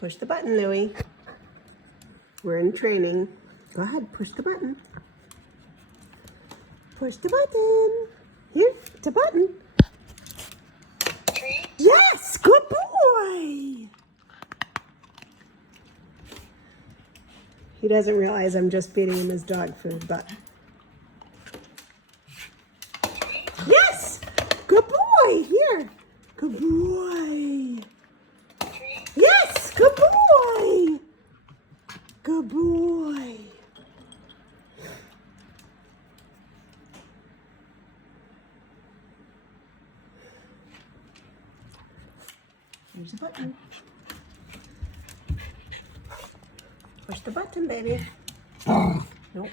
Push the button, Louie. We're in training. Go ahead, push the button. Push the button. Here, it's a button. Treat. Yes, good boy. He doesn't realize I'm just feeding him his dog food, but. Yes, good boy. Here, good boy. Treat. Yes, good boy. Good boy. Here's the button. Push the button, baby. Nope.